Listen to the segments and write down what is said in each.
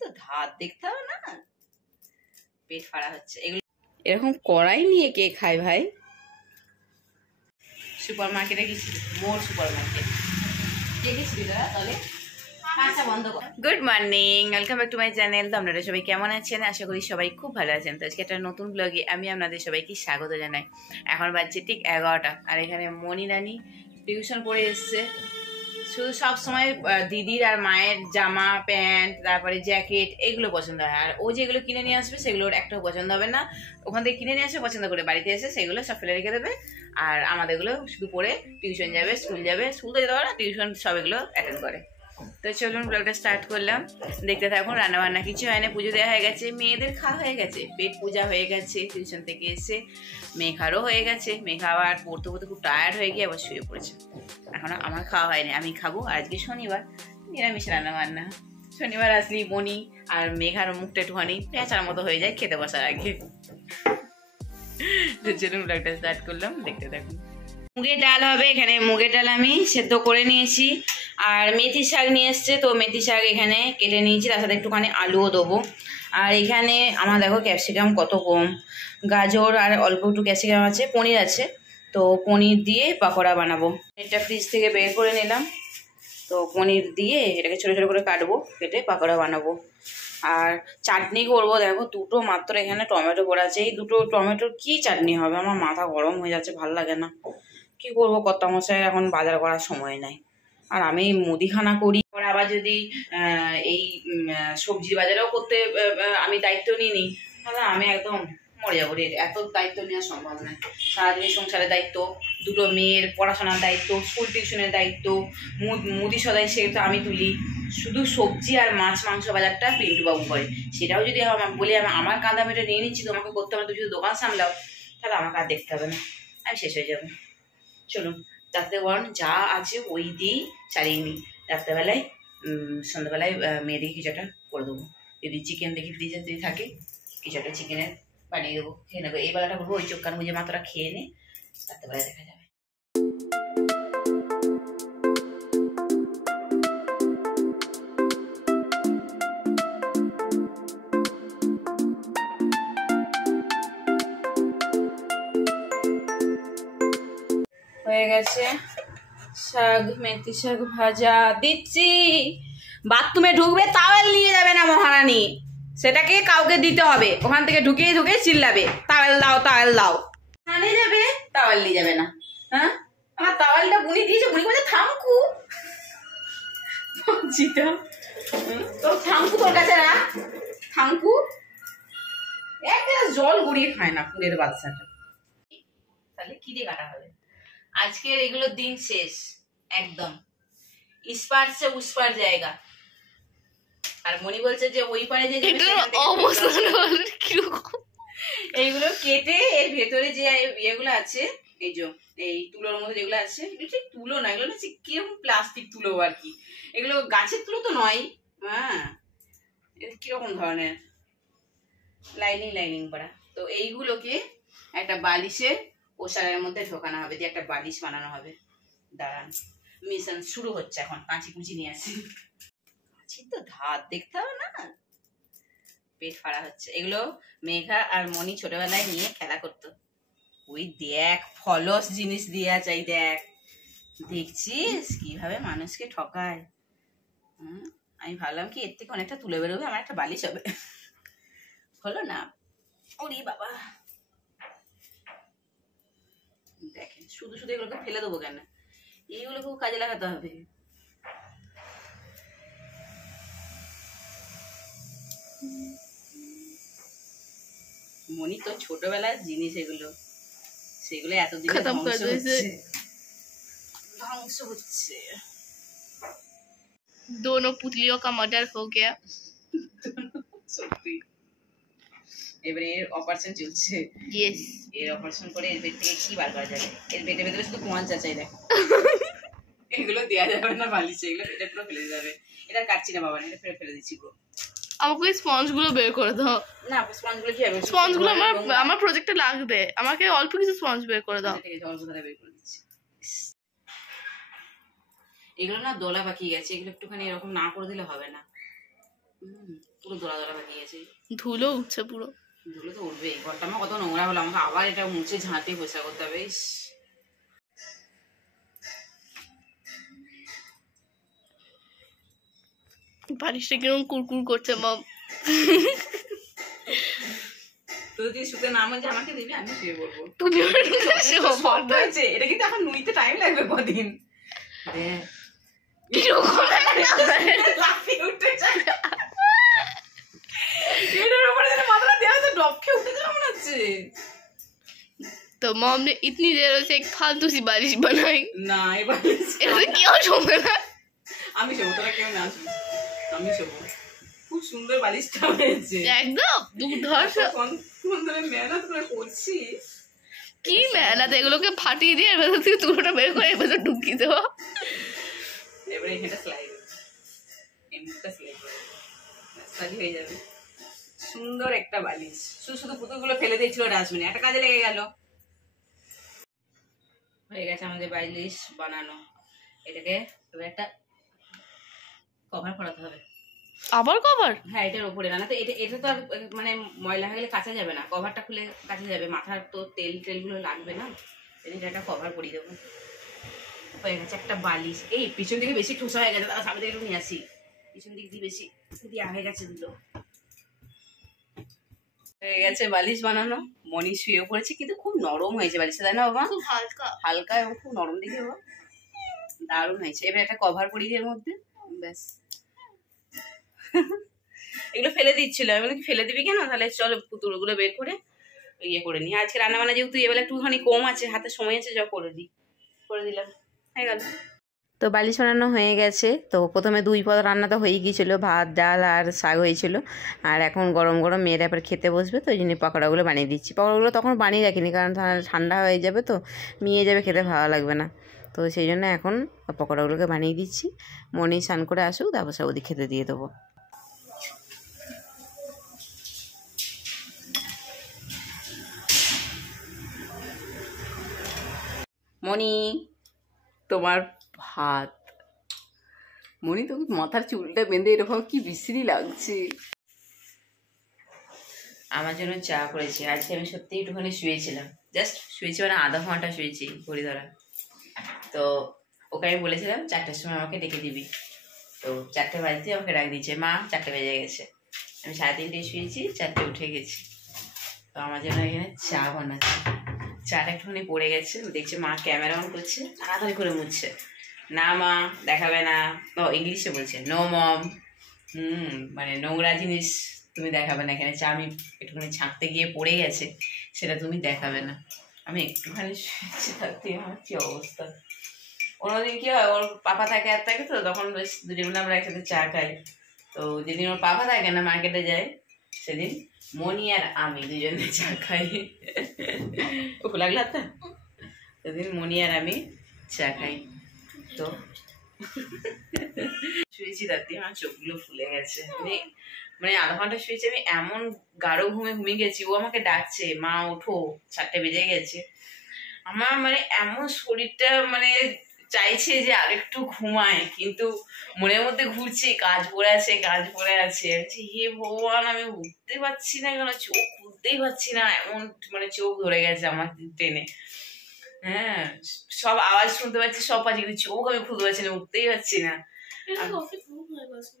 তো ধার দেখতে হবে না, পেট ফাড়া হচ্ছে। এগুলো এরকম কড়াই নিয়ে কে খায় ভাই? সুপার মার্কেটে গেছি, মোর সুপার মার্কেট গেছি দাদা। তাহলে good morning, welcome back to my channel. তো আপনারা সবাই কেমন আছেন? আশা করি সবাই খুব ভালো আছেন। তো আজকে একটা নতুন ব্লগে আমি আপনাদের সবাইকে স্বাগত জানাই। এখন বাজছে ঠিক 11টা, আর এখানে মনি রানী টিউশন পড়ে এসছে। শুধু সব সময় দিদির আর মায়ের জামা প্যান্ট, তারপরে জ্যাকেট, এগুলো পছন্দ হয়। আর ও যেগুলো কিনে নিয়ে আসবে সেগুলোর একটাও পছন্দ হবে না। ওখান থেকে কিনে নিয়ে আসবে, পছন্দ করে বাড়িতে এসে সেগুলো সব ফেলে রেখে দেবে। আর আমাদেরগুলো শুধু পড়ে টিউশন যাবে, স্কুল যাবে। স্কুল তো যেতে পারে না, টিউশন সব এগুলো অ্যাটেন্ড করে। তো চলুন ব্লগটা স্টার্ট করলাম, দেখতে থাকুন। রান্নাবান্না কিছু হয় না, পুজো দেওয়া হয়ে গেছে, মেয়েদের খাওয়া হয়ে গেছে, পেট পূজা হয়ে গেছে, টিউশন থেকে এসে মেঘারও হয়ে গেছে। মেঘা আবার পড়তে পড়তে খুব টায়ার্ড হয়ে গিয়ে আবার শুয়ে পড়েছে। এখনো আমার খাওয়া হয়নি, আমি খাবো। আর আজকে শনিবার, নিরামিষ রান্নাবান্না। শনিবার আসলি মনি আর মেঘার মুখটা একটুখানি পেঁচার মতো হয়ে যায় খেতে বসার আগে। তো চলুন ব্লগটা স্টার্ট করলাম, দেখতে থাকুন। মুগের ডাল হবে, এখানে মুগের ডাল আমি সেদ্ধ করে নিয়েছি। আর মেথি শাক নিয়ে এসছে, তো মেথি শাক এখানে কেটে নিয়েছি, তার সাথে একটুখানি আলুও দেবো। আর এখানে আমার দেখো ক্যাপসিকাম কত কম, গাজর আর অল্প একটু ক্যাপসিকাম আছে, পনির আছে। তো পনির দিয়ে পাকোড়া বানাবো। এটা ফ্রিজ থেকে বের করে নিলাম। তো পনির দিয়ে এটাকে ছোটো ছোটো করে কাটবো, কেটে পাকোড়া বানাবো। আর চাটনি করবো, দেখো দুটো মাত্র এখানে টমেটো পড়ে আছে। এই দুটো টমেটোর কি চাটনি হবে? আমার মাথা গরম হয়ে যাচ্ছে, ভালো লাগে না। কি করবো, কর্তামশাই এখন বাজার করার সময় নাই। আর আমি মুদিখানা করি, আবার যদি এই সবজির বাজারেও করতে আমি দায়িত্ব নিই নি, তাহলে আমি একদম মরে যাবো রে। এত দায়িত্ব নেওয়া সম্ভব নয়। সারাদিন সংসারের দায়িত্ব, দুটো মেয়ের পড়াশোনার দায়িত্ব, স্কুল টিউশনের দায়িত্ব, মুদি সদাই সেটা আমি তুলি। শুধু সবজি আর মাছ মাংস বাজারটা পিন্টুবাবু করে। সেটাও যদি বলি আমার কাঁধে আমি এটা নিয়ে নিচ্ছি, তোমাকে করতে হবে, তুমি শুধু দোকান সামলাও, তাহলে আমাকে আর দেখতে হবে না, আমি শেষ হয়ে যাবো। চলুন রাত্রে বরং যা আছে ওই দিয়েই চালিয়ে নিই। রাত্রেবেলায় সন্ধ্যাবেলায় মেয়েদের কিছু একটা করে দেবো। যদি চিকেন দেখি ফ্রিজে যদি থাকে, কিছু একটা চিকেনের বানিয়ে দেবো, খেয়ে নেবো। এই বেলাটা বলবো ওই চোখ কান বুঝে মাত্রা খেয়ে নে, রাত্রেবেলায় দেখা যাবে। হয়ে গেছে শাক, মেথি শাক ভাজা দিচ্ছি। বাথরুমে ঢুকবে, তাওয়েল নিয়ে যাবে না মহারানী, সেটাকে কাউকে দিতে হবে। ওখান থেকে ঢুকিয়ে ঢুকিয়ে চিল্লাবে, তাওয়েল দাও তাওয়েল দাও। থানে যাবে, তাওয়েল নিয়ে যাবে না। হ্যাঁ, আমার তাওয়েলটা বুনি দিয়েছে, বুনি বলছে থামকু, তো থামকু তোর কাছে রাখ, থামকু। এক গ্লাস জল গড়িয়ে খায় না পুরের বাচ্চাটা। তাহলে কি দিয়ে কাটা হবে? আজকের এগুলোর দিন শেষ একদম, ইস্পার সে উস্পার জায়গা। আর মনি বলছে যে ওই পারে যে এইগুলো কেটে এর ভেতরে যে ইয়েগুলো আছে, এই যে এই তুলোর মধ্যে যেগুলো আছে, এগুলো ঠিক তুলো না, এগুলো হচ্ছে কিরকম প্লাস্টিক তুলো আর কি। এগুলো গাছের তুলো তো নয়। হ্যাঁ, কিরকম ধরনের লাইনিং লাইনিং করা। তো এইগুলোকে একটা বালিশের ওষারের মধ্যে ঢোকানো হবে, দিয়ে একটা বালিশ বানানো হবে। দাঁড়ান, মিশন শুরু হচ্ছে। এখন কাঁচি কুচি নিয়ে আসি, কাঁচি তো ধার দেখতে হবে না, পেট ফাড়া হচ্ছে। এগুলো মেঘা আর মনি ছোটবেলায় নিয়ে খেলা করতো। ওই দেখ ফলস জিনিস দিয়ে আছে, এই দেখ, দেখছিস কিভাবে মানুষকে ঠকায়। আমি ভাবলাম কি এর থেকে অনেকটা তুলে বেরোবে, আমার একটা বালিশ হবে। হলো না, ওরে বাবা। দেখেন শুধু শুধু এগুলোকে ফেলে দেবো কেন, এইগুলোকেও কাজে লাগাতে হবে। মনি তো ছোটবেলার জিনিস এগুলো, সেগুলো এতদিন ধ্বংস হচ্ছে। दोनों पुतलियों का मर्डर हो गया। সত্যি। এবারে এর অপারেশন চলছে। यस, এর অপারেশন করে এর পেট থেকে কি বার করা যাবে? এর পেটের ভেতরে শুধু কুয়ান চাচাই দেখো। এগুলো দেয়া যাবে না বালিশ, এগুলো এটা পুরো ফেলে যাবে। এটা কাটছি না বাবা, এটা ফেলে দিচ্ছি পুরো। আমাকে স্পঞ্জ গুলো বের করে দাও। না স্পঞ্জ গুলো কি হবে? স্পঞ্জ গুলো আমার প্রজেক্টে লাগবে, আমাকে অল্প কিছু স্পঞ্জ বের করে দাও। ঠিক আছে, অল্প করে বের করে দিচ্ছি। এগুলো না দোলা পাকিয়ে গেছে, এগুলো একটুখানি এরকম না করে দিলে হবে না। পুরো দোলা দোলা হয়ে গেছে, ধুলো উঠছে পুরো। ধুলো তো উঠবে, ঘরটা আমার কত নোংরা হলো, আমাকে আবার এটা মুছে ঝাঁটে পয়সা করতে হবে। বালিশটা কিরকম কুরকুর করছে মম। তো যদি শুতে না মন যায় আমাকে দিবি, আমি শুয়ে পড়বো। তুমি শব্দ হয়েছে, এটা কিন্তু এখন নুইতে টাইম লাগবে কদিন। লাফিয়ে উঠতে চায়, এটার উপরে যেন মাথাটা দেওয়া তো ডবকে উঠে যাওয়া মনে হচ্ছে। तो मॉम ने इतनी देर से एक फालतू सी बारिश बनाई না এবার ऐसे क्यों शोभे ना। আমি শোবো, তোরা কেউ না শুনিস, আমি শোবো। খুব সুন্দর বালিশটা হয়েছে, একদম দুর্ধর্ষ। কোন ধরে মেহনত করে করছি, কি মেহনত, এগুলোকে ফাটিয়ে দিয়ে এর ভেতর থেকে তুলোটা বের করে এর ভেতর ঢুকিয়ে দেওয়া। এবারে এটা স্লাইড, এমনিটা স্লাইড স্লাইড হয়ে যাবে। সুন্দর একটা বালিশ, শুধু শুধু পুতুলগুলো ফেলে দিয়েছিল ডাস্টবিনে, একটা কাজে লেগে গেল। হয়ে গেছে আমাদের বালিশ বানানো। এটাকে এবার একটা কভার করাতে হবে। আবার কভার? হ্যাঁ, এটার উপরে না তো এটা এটা তো আর মানে ময়লা হয়ে গেলে কাচা যাবে না, কভারটা খুলে কাচা যাবে, মাথার তো তেল টেলগুলো লাগবে না, এটা একটা কভার করিয়ে দেবো। হয়ে গেছে একটা বালিশ। এই পিছন দিকে বেশি ঠোসা হয়ে গেছে, তারা সামনে দিকে একটু নিয়ে আসি, পিছন দিক দিয়ে বেশি দেওয়া হয়ে গেছে দুটো। হয়ে গেছে বালিশ বানানো, মনি শুয়ে পড়েছে, কিন্তু খুব নরম হয়েছে বালিশটা, তাই না বাবা? খুব হালকা হালকা এবং খুব নরম দিকে বাবা, দারুণ হয়েছে। এবার একটা কভার করিয়ে দিয়ে এর মধ্যে, ব্যাস। এগুলো ফেলে দিচ্ছিল, আমি বলি ফেলে দিবি কেন, তাহলে চলো পুতুলগুলো বের করে ইয়ে করে নি। আজকে রান্না বান্না যেহেতু এবেলা একটুখানি কম আছে, হাতে সময় আছে, যা করে দিলাম, হয়ে গেল। তো বালিশ বানানো হয়ে গেছে। তো প্রথমে 2 পদ রান্না তো হয়ে গিয়েছিলো, ভাত ডাল আর শাক হয়েছিল, আর এখন গরম গরম মেয়েরা এবার খেতে বসবে, তো ওই জন্য পকোড়াগুলো বানিয়ে দিচ্ছি। পকোড়াগুলো তখন বানিয়ে রাখিনি, কারণ ঠান্ডা হয়ে যাবে, তো মিয়ে যাবে, খেতে ভালো লাগবে না, তো সেই জন্য এখন পকোড়াগুলোকে বানিয়ে দিচ্ছি। মনি স্নান করে আসুক, তারপর সবদি খেতে দিয়ে দেবো। মনি তোমার ভাত। মনি তো মাথার চুলটা বেঁধে এরকম কি বিশ্রী লাগছে। আমার জন্য চা করেছি। আজকে আমি সত্যি একটুখানি শুয়েছিলাম, জাস্ট শুয়েছি, মানে আধা ঘন্টা শুয়েছি ঘড়ি ধরা। তো ওকে আমি বলেছিলাম 4টার সময় আমাকে ডেকে দিবি, তো 4টে বাজতে আমাকে ডাক দিয়েছে, মা 4টে বেজে গেছে। আমি 3:30টায় শুয়েছি, 4টে উঠে গেছি। তো আমার জন্য এখানে চা বানাচ্ছে, চাটা একটুখানি পড়ে গেছে, দেখছে মা ক্যামেরা অন করছে, তাড়াতাড়ি করে মুছছে। না মা দেখাবে না, ও ইংলিশে বলছে, নো মম, মানে নোংরা জিনিস তুমি দেখাবে না এখানে, চা আমি একটুখানি ছাঁকতে গিয়ে পড়ে গেছে, সেটা তুমি দেখাবে না। আমি একটুখানি শুয়েছি, থাকতে আমার কি অবস্থা। অন্যদিন কি হয়, ওর পাপা থাকে আর থাকে, তো তখন বেশ দুজন আমরা একসাথে চা খাই। তো যেদিন ওর পাপা থাকে না, মার্কেটে যায়, সেদিন মনি আর আমি দুজনে চা খাই। ও লাগলো তো, সেদিন মনি আর আমি চা খাই। তো শুয়েছি রাতে, আমার চোখগুলো ফুলে গেছে, মানে আধা ঘন্টা শুয়েছি আমি, এমন গাঢ় ঘুমিয়ে গেছি। ও আমাকে ডাকছে, মা ওঠো, 4টে বেজে গেছে। আমার মানে এমন শরীরটা মানে চাইছে যে আরেকটু ঘুমায়, কিন্তু মনের মধ্যে ঘুরছে কাজ পড়ে আছে, হে ভগবান, আমি উঠতে পারছি না কেন, চোখ খুলতেই পারছি না, এমন মানে চোখ ধরে গেছে আমার টেনে। হ্যাঁ, সব আওয়াজ শুনতে পাচ্ছি, সব পাচ্ছি, কিন্তু চোখ আমি খুলতে পারছি না, উঠতেই পারছি না।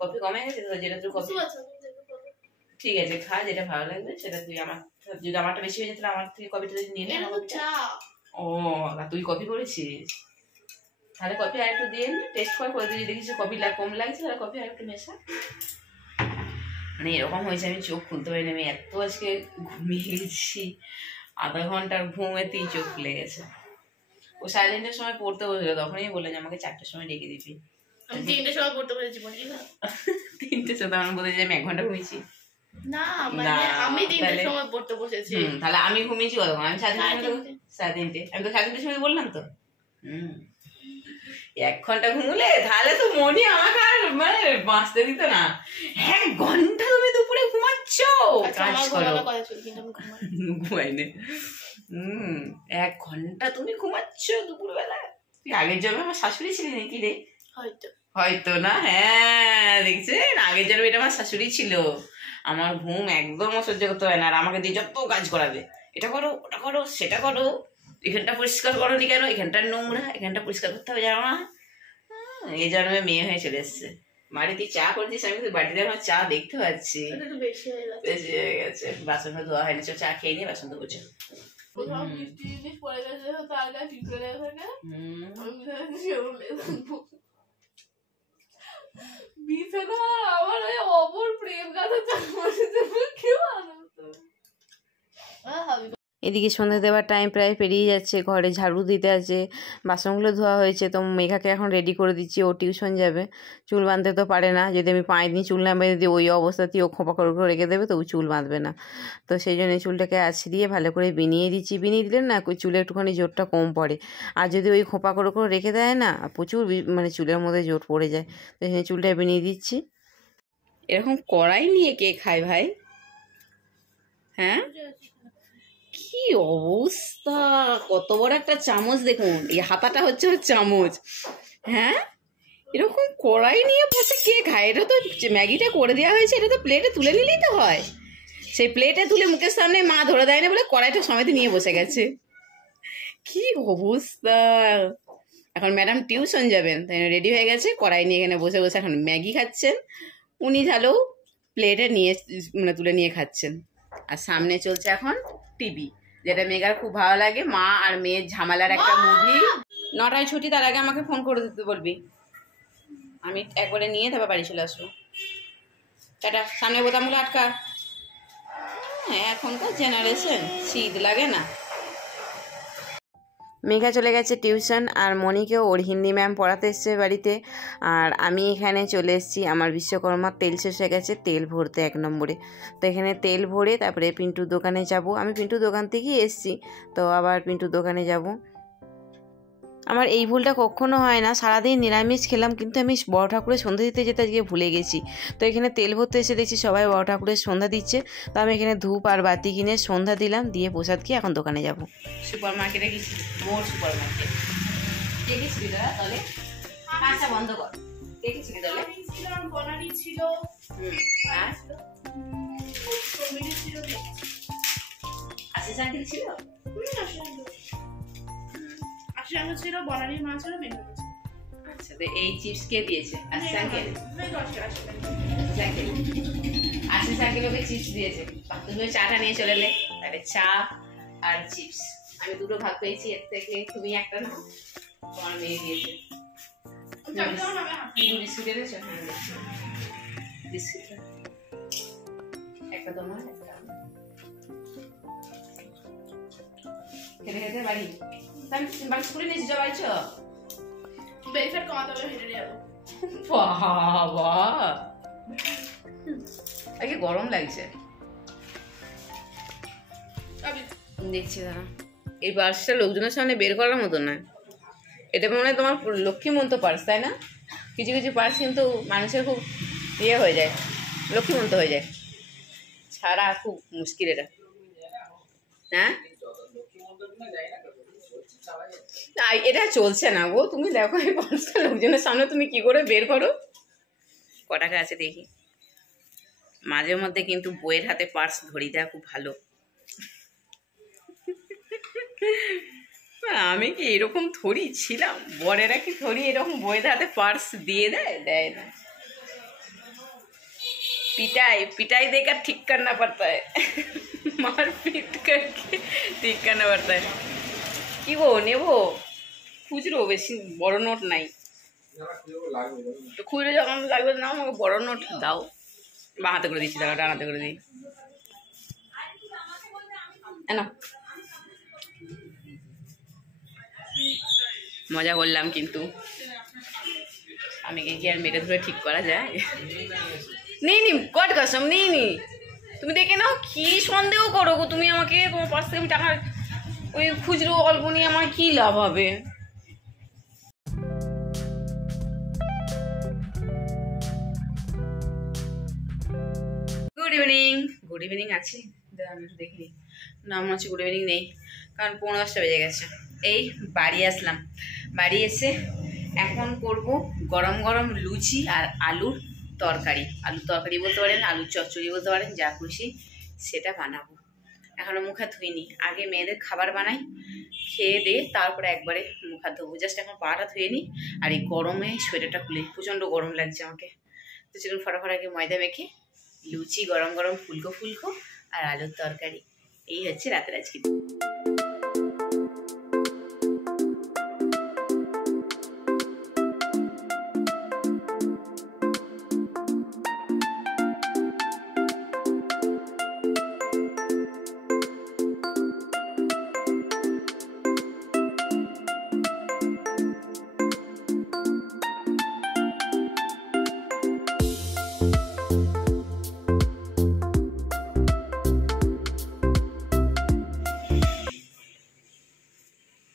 কফি কমে গেছে তো, যেটা তুই কফি, ঠিক আছে খা, যেটা ভালো লাগবে সেটা তুই। আমার যদি আমারটা বেশি হয়ে যেত, আমার থেকে কফিটা যদি নিয়ে নে। ও, তুই কফি করেছিস, তাহলে কফি আর একটু দিয়ে নি, টেস্ট করে তুই দেখিস কফি কম লাগছে, তাহলে কফি আর একটু মেশা। মানে এরকম হয়েছে, আমি চোখ খুলতে পারিনি, আমি এত আজকে ঘুমিয়ে গেছি, আধা ঘন্টার ঘুমেতেই চোখ খুলে গেছে। ও 3:30টার সময় পড়তে বসলো, তখনই বললো যে আমাকে 4টার সময় ডেকে দিবি। আমি 3টার সময় পড়তে বসেছি, 3টে সময় আমার বলে যে আমি 1 ঘন্টা ঘুমিয়েছি। না মানে আমি 3টার সময় পড়তে বসেছি। তাহলে আমি ঘুমিয়েছি কতক্ষণ? আমি 3:30, আমি তো 3:30টার সময় বললাম তো। 1 ঘন্টা ঘুমলে তাহলে তো মনি আমাকে আর মানে বাঁচতে দিত না। 1 ঘন্টা তুমি দুপুরে ঘুমাচ্ছ, ঘুমাইনি। 1 ঘন্টা তুমি ঘুমাচ্ছ দুপুর বেলা। তুই আগের জন্মে আমার শাশুড়ি ছিলি নাকি রে? হয়তো হয়তো না, হ্যাঁ দেখছেন, আগের জন্মে এটা আমার শাশুড়ি ছিল। আমার ঘুম একদম সহ্য করতে হয় না, আর আমাকে দিয়ে যত কাজ করাবে, এটা করো ওটা করো সেটা করো, এখানটা পরিষ্কার করো নি কেন, এখানটা নোংরা, এখানটা পরিষ্কার করতে হবে জানো না। এই জন্মে মেয়ে হয়ে চলে এসছে। মারে তুই চা করছিস, আমি কিন্তু বাড়িতে আমার চা দেখতে পাচ্ছি বেশি হয়ে গেছে। বাসন ধোয়া হয়নি, চা খেয়ে নিয়ে বাসন ধোবো। এদিকে সন্ধ্যা দেওয়ার টাইম প্রায় পেরিয়ে যাচ্ছে, ঘরে ঝাড়ু দিতে আছে, বাসনগুলো ধোয়া হয়েছে। তো মেঘাকে এখন রেডি করে দিচ্ছি, ও টিউশন যাবে। চুল বাঁধতে তো পারে না, যদি আমি 5 দিন চুল না বেঁধে দিই ওই অবস্থাতেই ও খোপা করে রেখে দেবে, তো ও চুল বাঁধবে না। তো সেই জন্য চুলটাকে আছড়িয়ে ভালো করে বিনিয়ে দিচ্ছি। বিনিয়ে দিলে না চুলে একটুখানি জোরটা কম পড়ে, আর যদি ওই খোপা করে রেখে দেয় না প্রচুর মানে চুলের মধ্যে জোর পড়ে যায়। তো সেই চুলটা বিনিয়ে দিচ্ছি। এরকম কড়াই নিয়ে কে খায় ভাই? হ্যাঁ, কি অবস্থা, কত বড় একটা চামচ দেখুন, এই হাতাটা হচ্ছে চামচ। হ্যাঁ, এরকম কড়াই নিয়ে বসে কে খায়? এটা তো ম্যাগিটা করে দেওয়া হয়েছে, এটা তো প্লেটে তুলে নিলেই তো হয়। সেই প্লেটে তুলে মুখের সামনে মা ধরে দেয় না বলে কড়াইটা সমেত নিয়ে বসে গেছে। কি অবস্থা। এখন ম্যাডাম টিউশন যাবেন, তাই রেডি হয়ে গেছে, কড়াই নিয়ে এখানে বসে বসে এখন ম্যাগি খাচ্ছেন। উনি ঝালেও প্লেটে নিয়ে মানে তুলে নিয়ে খাচ্ছেন। আর সামনে চলছে এখন টিভি, যেটা মেঘার খুব ভালো লাগে, মা আর মেয়ের ঝামেলার একটা মুভি। 9টায় ছুটি, তার আগে আমাকে ফোন করে দিতে বলবি, আমি একবারে নিয়ে তারপর বাড়ি চলে আসবো। টাটা, সামনে বোতামগুলো আটকা। হ্যাঁ, এখনকার জেনারেশন শীত লাগে না। মেঘা চলে গেছে টিউশন, আর মনিকেও ওর হিন্দি ম্যাম পড়াতে এসছে বাড়িতে। আর আমি এখানে চলে এসেছি, আমার বিশ্বকর্মার তেল শেষ হয়ে গেছে, তেল ভরতে 1 নম্বরে। তো এখানে তেল ভরে তারপরে পিন্টুর দোকানে যাব। আমি পিন্টুর দোকান থেকেই এসেছি, তো আবার পিন্টুর দোকানে যাব। আমার এই ভুলটা কখনো হয় না, সারাদিন নিরামিষ খেলাম, কিন্তু আমি বড় ঠাকুরের সন্ধ্যা দিতে যেতে আজকে ভুলে গেছি। তো এখানে তেল ভরতে এসে দেখছি সবাই বড় ঠাকুরের সন্ধ্যা দিচ্ছে, তো আমি এখানে ধূপ আর বাতি কিনে সন্ধ্যা দিলাম, দিয়ে প্রসাদ খেয়ে এখন দোকানে যাব। সুপার মার্কেটে গেছি, মোর সুপার মার্কেট। কে গেছিলি দাদা তাহলে? আচ্ছা বন্ধ কর। কে গেছিলি তাহলে? বনানি ছিল, আর আশিস আঙ্কেল ছিল, ছিল বনানির মাছ ছিল। আচ্ছা, তো এই চিপস কে দিয়েছে? আশিস আঙ্কেল। আশিস আঙ্কেল ওকে চিপস দিয়েছে। তুমি চাটা নিয়ে চলে এলে, তাহলে চা আর চিপস আমি 2টো ভাগ পেয়েছি, এর থেকে তুমি একটা নাও, তোমার মেয়ে দিয়েছে। বিস্কুট এনেছো? হ্যাঁ, বিস্কুট একটা তোমার, একটা খেতে খেতে বাড়ি। বাড়ি স্কুলে নিয়েছি, জবাই চ বেরিফার কমাতে হবে, হেঁটে যাবো। বাবা, আগে গরম লাগছে। দেখছি দাঁড়া, এই পার্সটা লোকজনের সামনে বের করার মতো না। এটা মনে হয় তোমার লক্ষ্মীমন্ত পার্স, তাই না? কিছু কিছু পার্স কিন্তু মানুষের খুব ইয়ে হয়ে যায়, লক্ষ্মীমন্ত হয়ে যায়, ছাড়া খুব মুশকিল এটা। হ্যাঁ, এটা চলছে না গো, তুমি দেখো এই পার্সটা লোকজনের সামনে তুমি কি করে বের করো। ক টাকা আছে দেখি। মাঝে মধ্যে কিন্তু বইয়ের হাতে পার্স ধরি দেওয়া খুব ভালো। আমি কি এরকম থরি ছিলাম? বড়েরা কি থরি এরকম বইয়ের হাতে পার্স দিয়ে দেয়? দেয় না। पिटाई पिटाई देकर ठीक करना पड़ता है। मार पीट करके ठीक करना पड़ता है। কি গো নেবো? খুচরো, বেশি বড় নোট নাই তো, খুচরো যখন লাগবে না আমাকে বড় নোট দাও। বা হাতে করে দিচ্ছি, দাঁড়া, ডানাতে করে দিই। না, মজা করলাম, কিন্তু স্বামীকে কি আর মেরে ধরে ঠিক করা যায়? নেই নি, গড কসম নেই নি। তুমি দেখে নাও, কি সন্দেহ করো গো তুমি আমাকে? তোমার পাশ থেকে আমি টাকা ওই খুচরো অল্প নিয়ে আমার কি লাভ হবে? Good evening. গুড ইভিনিং আছে, আমি একটু দেখিনি না, মনে হচ্ছে গুড ইভিনিং নেই, কারণ 10:15 বেজে গেছে। এই বাড়ি আসলাম, বাড়ি এসে এখন করব গরম গরম লুচি আর আলুর তরকারি। আলুর তরকারি বলতে পারেন, আলুর চচ্চড়ি বলতে পারেন, যা খুশি সেটা বানাবো। এখনও মুখ হাত ধুইনি, আগে মেয়েদের খাবার বানাই, খেয়ে দিয়ে তারপরে একবারে মুখ হাত ধোবো। জাস্ট এখন পাটা ধুয়ে নিই, আর এই গরমে সোয়েটারটা খুলে, প্রচণ্ড গরম লাগছে আমাকে। তো চলুন ফটাফট আগে ময়দা মেখে লুচি, গরম গরম ফুলকো ফুলকো আর আলুর তরকারি, এই হচ্ছে রাতের আজকে।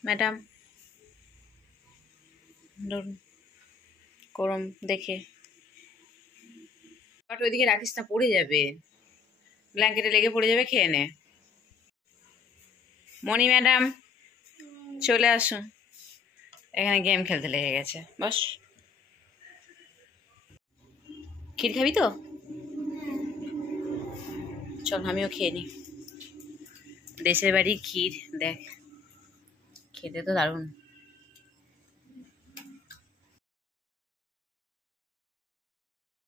ম্যাডাম গরম দেখে বাট ওইদিকে রাখিস না, পড়ে যাবে, ব্ল্যাঙ্কেটে লেগে পড়ে যাবে, খেয়ে নে। মণি ম্যাডাম চলে আসুন, এখানে গেম খেলতে লেগে গেছে। বস, ক্ষীর খাবি তো? চল আমিও খেয়ে নিই। দেশের বাড়ি ক্ষীর, দেখ খেতে তো দারুণ।